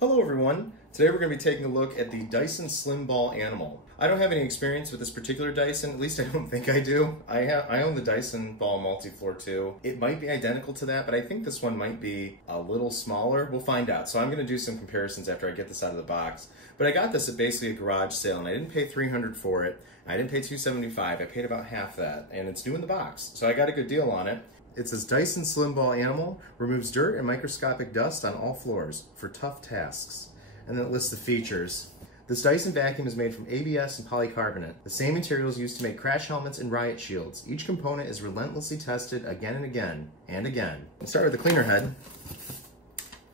Hello everyone. Today we're going to be taking a look at the Dyson Slim Ball Animal. I don't have any experience with this particular Dyson, at least I don't think I do. I own the Dyson Ball Multi-Floor 2. It might be identical to that, but I think this one might be a little smaller. We'll find out. So I'm going to do some comparisons after I get this out of the box. But I got this at basically a garage sale and I didn't pay $300 for it. I didn't pay $275. I paid about half that and it's new in the box. So I got a good deal on it. It says Dyson Slim Ball Animal removes dirt and microscopic dust on all floors for tough tasks. And then it lists the features. This Dyson vacuum is made from ABS and polycarbonate, the same materials used to make crash helmets and riot shields. Each component is relentlessly tested again and again and again. Let's start with the cleaner head.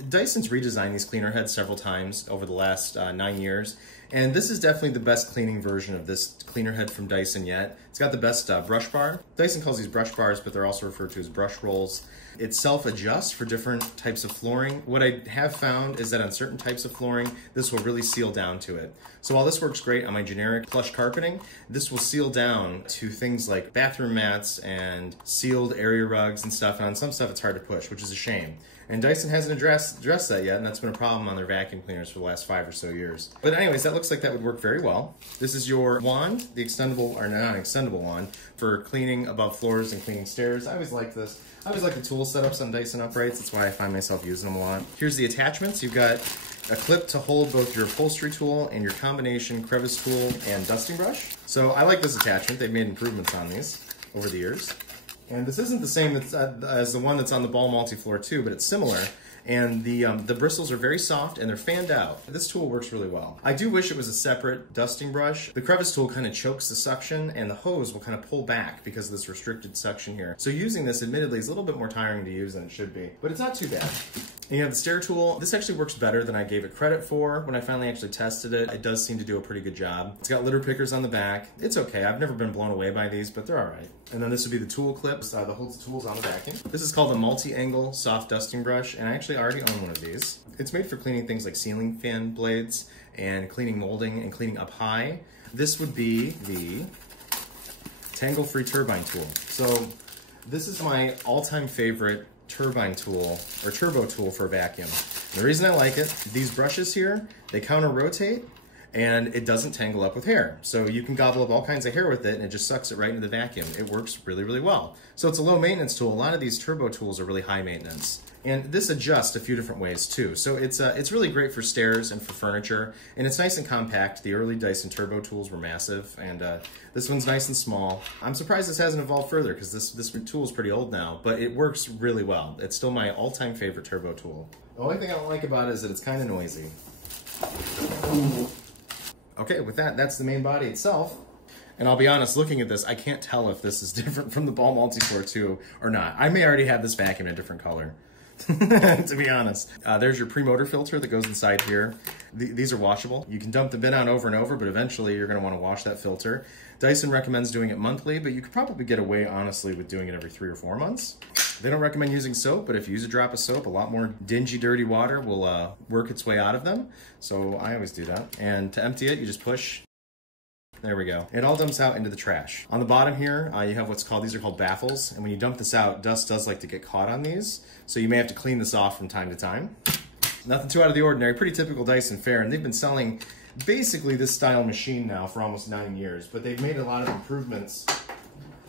Dyson's redesigned these cleaner heads several times over the last 9 years, and this is definitely the best cleaning version of this cleaner head from Dyson yet. It's got the best brush bar. Dyson calls these brush bars, but they're also referred to as brush rolls. It self-adjusts for different types of flooring. What I have found is that on certain types of flooring, this will really seal down to it. So while this works great on my generic plush carpeting, this will seal down to things like bathroom mats and sealed area rugs and stuff, and on some stuff it's hard to push, which is a shame. And Dyson hasn't addressed that yet, and that's been a problem on their vacuum cleaners for the last 5 or so years. But anyways, that looks like that would work very well. This is your wand, the extendable or non-extendable wand for cleaning above floors and cleaning stairs. I always like this. I always like the tool setups on Dyson uprights. That's why I find myself using them a lot. Here's the attachments. You've got a clip to hold both your upholstery tool and your combination crevice tool and dusting brush. So I like this attachment. They've made improvements on these over the years. And this isn't the same as the one that's on the Ball Multi-Floor 2, but it's similar. And the bristles are very soft and they're fanned out. This tool works really well. I do wish it was a separate dusting brush. The crevice tool kind of chokes the suction and the hose will kind of pull back because of this restricted suction here. So using this admittedly is a little bit more tiring to use than it should be, but it's not too bad. And you have the stair tool. This actually works better than I gave it credit for. When I finally actually tested it, it does seem to do a pretty good job. It's got litter pickers on the back. It's okay. I've never been blown away by these, but they're all right. And then this would be the tool clips that holds the tools on the vacuum. This is called a multi-angle soft dusting brush, and I actually already own one of these. It's made for cleaning things like ceiling fan blades and cleaning molding and cleaning up high. This would be the tangle-free turbine tool. So this is my all-time favorite turbine tool or turbo tool for a vacuum. And the reason I like it, these brushes here, they counter rotate and it doesn't tangle up with hair. So you can gobble up all kinds of hair with it and it just sucks it right into the vacuum. It works really, really well. So it's a low maintenance tool. A lot of these turbo tools are really high maintenance. And this adjusts a few different ways too. So it's really great for stairs and for furniture. And it's nice and compact. The early Dyson turbo tools were massive and this one's nice and small. I'm surprised this hasn't evolved further because this tool is pretty old now, but it works really well. It's still my all-time favorite turbo tool. The only thing I don't like about it is that it's kind of noisy. Okay, with that, that's the main body itself. And I'll be honest, looking at this, I can't tell if this is different from the Ball Multi-Floor 2 or not. I may already have this vacuum in a different color, to be honest. There's your pre-motor filter that goes inside here. These are washable. You can dump the bin out over and over, but eventually you're gonna wanna wash that filter. Dyson recommends doing it monthly, but you could probably get away, honestly, with doing it every 3 or 4 months. They don't recommend using soap, but if you use a drop of soap, a lot more dingy, dirty water will work its way out of them. So I always do that. And to empty it, you just push. There we go. It all dumps out into the trash. On the bottom here, you have these are called baffles. And when you dump this out, dust does like to get caught on these. So you may have to clean this off from time to time. Nothing too out of the ordinary, pretty typical Dyson fare. And they've been selling basically this style machine now for almost 9 years, but they've made a lot of improvements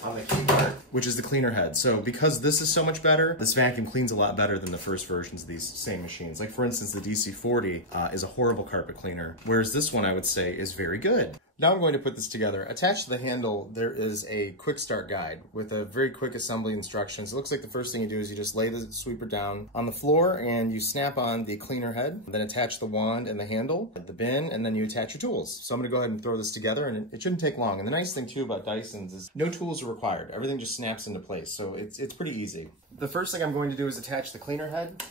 on the key part, which is the cleaner head. So because this is so much better, this vacuum cleans a lot better than the first versions of these same machines. Like for instance, the DC40 is a horrible carpet cleaner, whereas this one I would say is very good. Now I'm going to put this together. Attached to the handle, there is a quick start guide with a very quick assembly instructions. It looks like the first thing you do is you just lay the sweeper down on the floor and you snap on the cleaner head, then attach the wand and the handle, the bin, and then you attach your tools. So I'm gonna go ahead and throw this together and it shouldn't take long. And the nice thing too about Dysons is no tools are required. Everything just snaps into place. So it's pretty easy. The first thing I'm going to do is attach the cleaner head.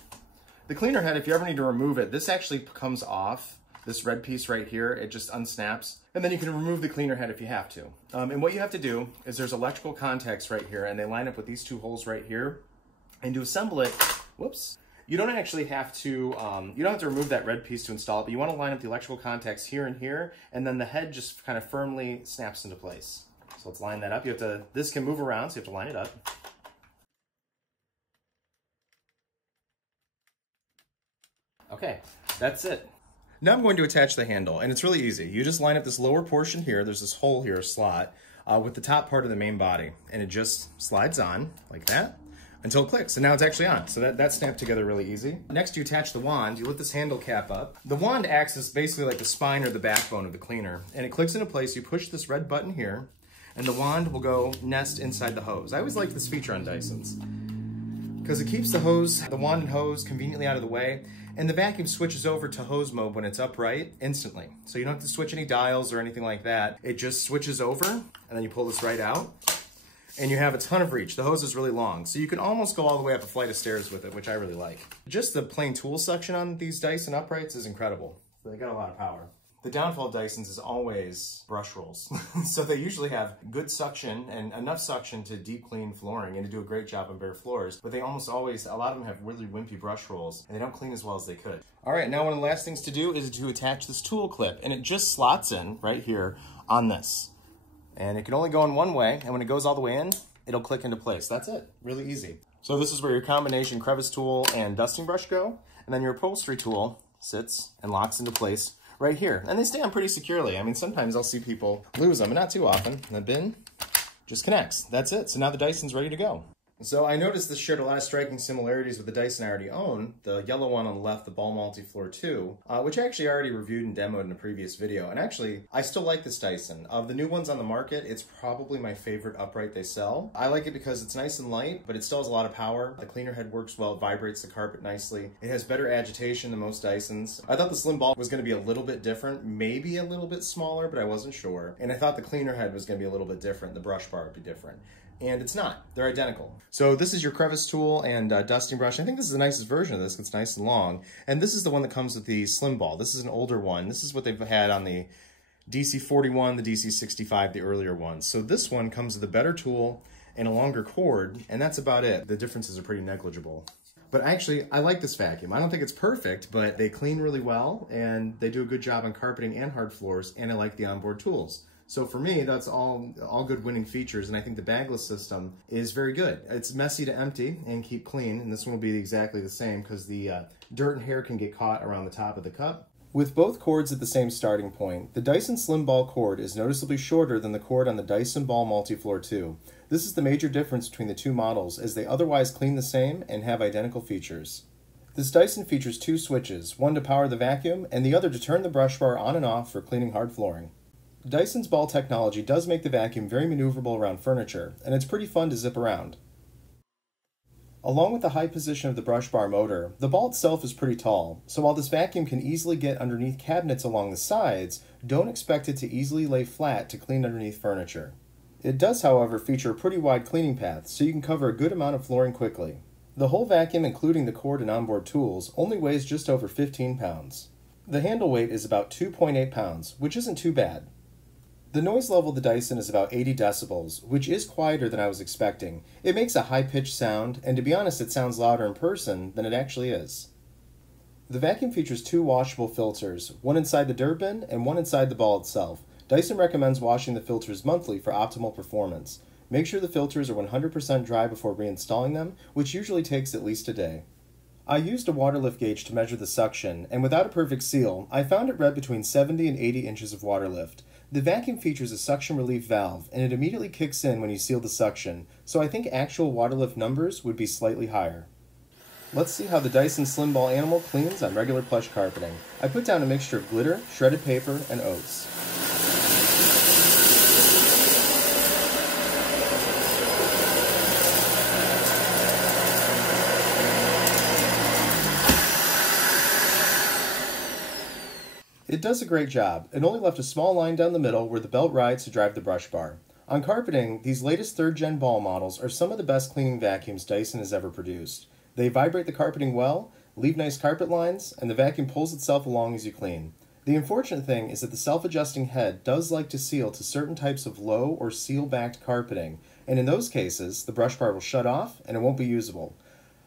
The cleaner head, if you ever need to remove it, this actually comes off. This red piece right here, it just unsnaps. And then you can remove the cleaner head if you have to. And what you have to do is there's electrical contacts right here and they line up with these 2 holes right here. And to assemble it, whoops, you don't actually have to, you don't have to remove that red piece to install it, but you want to line up the electrical contacts here and here, and then the head just kind of firmly snaps into place. So let's line that up. This can move around, so you have to line it up. Okay. Okay, that's it. Now I'm going to attach the handle, and it's really easy. You just line up this lower portion here, there's this hole here, a slot, with the top part of the main body, and it just slides on like that until it clicks, and now it's actually on. So that's snapped together really easy. Next, you attach the wand, you lift this handle cap up. The wand acts as basically like the spine or the backbone of the cleaner, and it clicks into place. You push this red button here, and the wand will go nest inside the hose. I always like this feature on Dysons, because it keeps the wand and hose conveniently out of the way, and the vacuum switches over to hose mode when it's upright instantly. So you don't have to switch any dials or anything like that. It just switches over, and then you pull this right out, and you have a ton of reach. The hose is really long, so you can almost go all the way up a flight of stairs with it, which I really like. Just the plain tool section on these Dyson uprights is incredible. They got a lot of power. The downfall of Dysons is always brush rolls. So they usually have good suction and enough suction to deep clean flooring and to do a great job on bare floors, but they almost always, a lot of them have really wimpy brush rolls and they don't clean as well as they could. All right, now one of the last things to do is to attach this tool clip, and it just slots in right here on this. And it can only go in one way, and when it goes all the way in, it'll click into place. That's it, really easy. So this is where your combination crevice tool and dusting brush go, and then your upholstery tool sits and locks into place right here. And they stay on pretty securely. I mean, sometimes I'll see people lose them, but not too often. And the bin just connects. That's it. So now the Dyson's ready to go. So I noticed this shared a lot of striking similarities with the Dyson I already own, the yellow one on the left, the Ball Multifloor 2, which I actually already reviewed and demoed in a previous video. And actually, I still like this Dyson. Of the new ones on the market, it's probably my favorite upright they sell. I like it because it's nice and light, but it still has a lot of power. The cleaner head works well, it vibrates the carpet nicely. It has better agitation than most Dysons. I thought the Slim Ball was going to be a little bit different, maybe a little bit smaller, but I wasn't sure. And I thought the cleaner head was going to be a little bit different, the brush bar would be different. And it's not. They're identical. So this is your crevice tool and dusting brush. I think this is the nicest version of this. It's nice and long. And this is the one that comes with the Slim Ball. This is an older one. This is what they've had on the DC41, the DC65, the earlier ones. So this one comes with a better tool and a longer cord, and that's about it. The differences are pretty negligible. But actually, I like this vacuum. I don't think it's perfect, but they clean really well, and they do a good job on carpeting and hard floors, and I like the onboard tools. So for me, that's all good winning features, and I think the bagless system is very good. It's messy to empty and keep clean, and this one will be exactly the same because the dirt and hair can get caught around the top of the cup. With both cords at the same starting point, the Dyson Slim Ball cord is noticeably shorter than the cord on the Dyson Ball Multifloor 2. This is the major difference between the two models, as they otherwise clean the same and have identical features. This Dyson features two switches, one to power the vacuum and the other to turn the brush bar on and off for cleaning hard flooring. Dyson's ball technology does make the vacuum very maneuverable around furniture, and it's pretty fun to zip around. Along with the high position of the brush bar motor, the ball itself is pretty tall, so while this vacuum can easily get underneath cabinets along the sides, don't expect it to easily lay flat to clean underneath furniture. It does, however, feature a pretty wide cleaning path, so you can cover a good amount of flooring quickly. The whole vacuum, including the cord and onboard tools, only weighs just over 15 pounds. The handle weight is about 2.8 pounds, which isn't too bad. The noise level of the Dyson is about 80 decibels, which is quieter than I was expecting. It makes a high-pitched sound, and to be honest, it sounds louder in person than it actually is. The vacuum features two washable filters, one inside the dirt bin and one inside the ball itself. Dyson recommends washing the filters monthly for optimal performance. Make sure the filters are 100% dry before reinstalling them, which usually takes at least a day. I used a water lift gauge to measure the suction, and without a perfect seal, I found it read between 70 and 80 inches of water lift. The vacuum features a suction relief valve, and it immediately kicks in when you seal the suction, so I think actual water lift numbers would be slightly higher. Let's see how the Dyson Slim Ball Animal cleans on regular plush carpeting. I put down a mixture of glitter, shredded paper, and oats. It does a great job. It only left a small line down the middle where the belt rides to drive the brush bar. On carpeting, these latest 3rd gen ball models are some of the best cleaning vacuums Dyson has ever produced. They vibrate the carpeting well, leave nice carpet lines, and the vacuum pulls itself along as you clean. The unfortunate thing is that the self-adjusting head does like to seal to certain types of low or seal-backed carpeting, and in those cases, the brush bar will shut off and it won't be usable.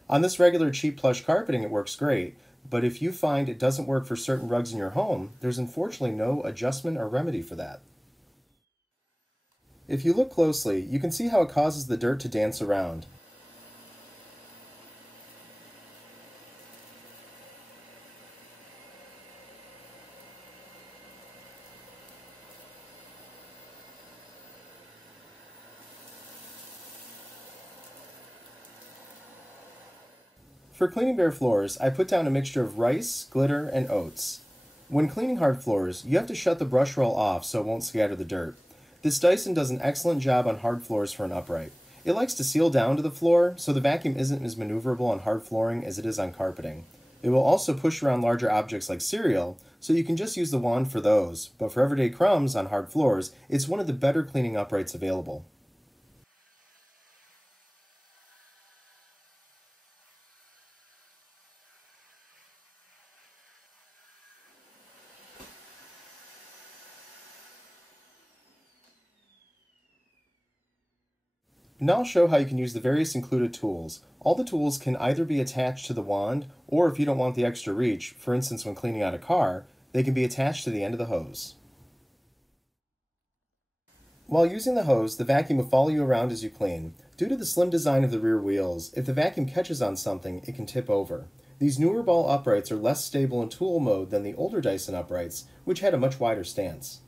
On this regular cheap plush carpeting, it works great, but if you find it doesn't work for certain rugs in your home, there's unfortunately no adjustment or remedy for that. If you look closely, you can see how it causes the dirt to dance around. For cleaning bare floors, I put down a mixture of rice, glitter, and oats. When cleaning hard floors, you have to shut the brush roll off so it won't scatter the dirt. This Dyson does an excellent job on hard floors for an upright. It likes to seal down to the floor, so the vacuum isn't as maneuverable on hard flooring as it is on carpeting. It will also push around larger objects like cereal, so you can just use the wand for those, but for everyday crumbs on hard floors, it's one of the better cleaning uprights available. Now I'll show how you can use the various included tools. All the tools can either be attached to the wand, or if you don't want the extra reach, for instance when cleaning out a car, they can be attached to the end of the hose. While using the hose, the vacuum will follow you around as you clean. Due to the slim design of the rear wheels, if the vacuum catches on something, it can tip over. These newer ball uprights are less stable in tool mode than the older Dyson uprights, which had a much wider stance.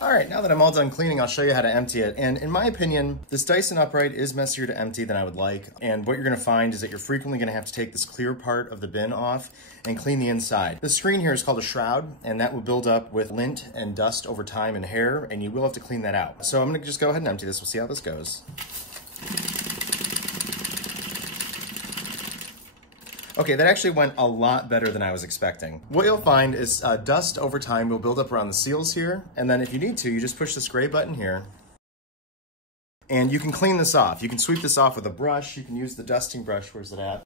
Alright, now that I'm all done cleaning, I'll show you how to empty it. And in my opinion, this Dyson upright is messier to empty than I would like. And what you're going to find is that you're frequently going to have to take this clear part of the bin off and clean the inside. The screen here is called a shroud, and that will build up with lint and dust over time and hair, and you will have to clean that out. So I'm going to just go ahead and empty this. We'll see how this goes. Okay, that actually went a lot better than I was expecting. What you'll find is dust over time will build up around the seals here, and then if you need to, you just push this gray button here, and you can clean this off. You can sweep this off with a brush. You can use the dusting brush. Where's it at?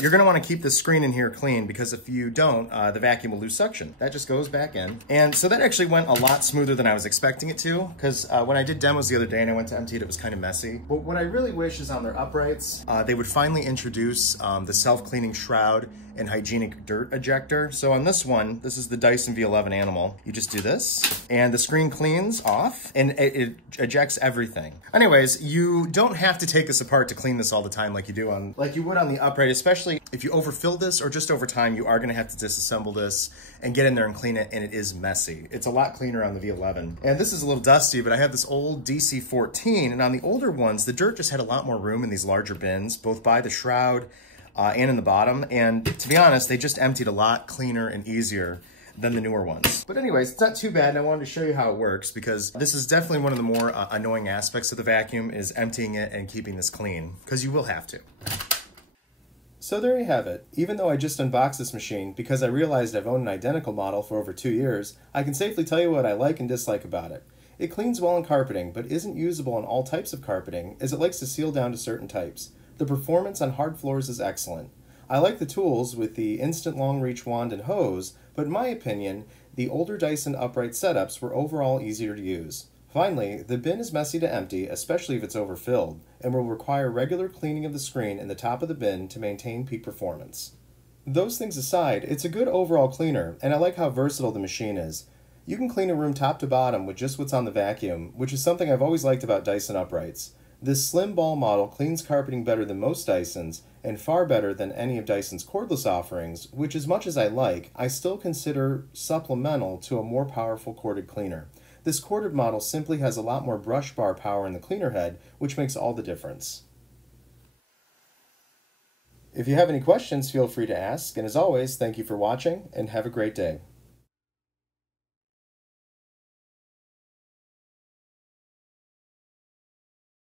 You're going to want to keep this screen in here clean because if you don't, the vacuum will lose suction. That just goes back in. And so that actually went a lot smoother than I was expecting it to, because when I did demos the other day and I went to empty it, it was kind of messy. But what I really wish is on their uprights, they would finally introduce the self-cleaning shroud and hygienic dirt ejector. So on this one, this is the Dyson V11 Animal. You just do this and the screen cleans off and it ejects everything. Anyways, you don't have to take this apart to clean this all the time like you would on the upright, especially if you overfill this or just over time, you are gonna have to disassemble this and get in there and clean it, and it is messy. It's a lot cleaner on the V11. And this is a little dusty, but I have this old DC14, and on the older ones, the dirt just had a lot more room in these larger bins, both by the shroud and in the bottom. And to be honest, they just emptied a lot cleaner and easier than the newer ones. But anyways, it's not too bad, and I wanted to show you how it works because this is definitely one of the more annoying aspects of the vacuum is emptying it and keeping this clean, because you will have to. So there you have it. Even though I just unboxed this machine because I realized I've owned an identical model for over 2 years, I can safely tell you what I like and dislike about it. It cleans well in carpeting, but isn't usable on all types of carpeting as it likes to seal down to certain types. The performance on hard floors is excellent. I like the tools with the instant long reach wand and hose, but in my opinion, the older Dyson upright setups were overall easier to use. Finally, the bin is messy to empty, especially if it's overfilled, and will require regular cleaning of the screen and the top of the bin to maintain peak performance. Those things aside, it's a good overall cleaner, and I like how versatile the machine is. You can clean a room top to bottom with just what's on the vacuum, which is something I've always liked about Dyson uprights. This slim ball model cleans carpeting better than most Dysons, and far better than any of Dyson's cordless offerings, which as much as I like, I still consider supplemental to a more powerful corded cleaner. This corded model simply has a lot more brush bar power in the cleaner head, which makes all the difference. If you have any questions, feel free to ask, and as always, thank you for watching, and have a great day.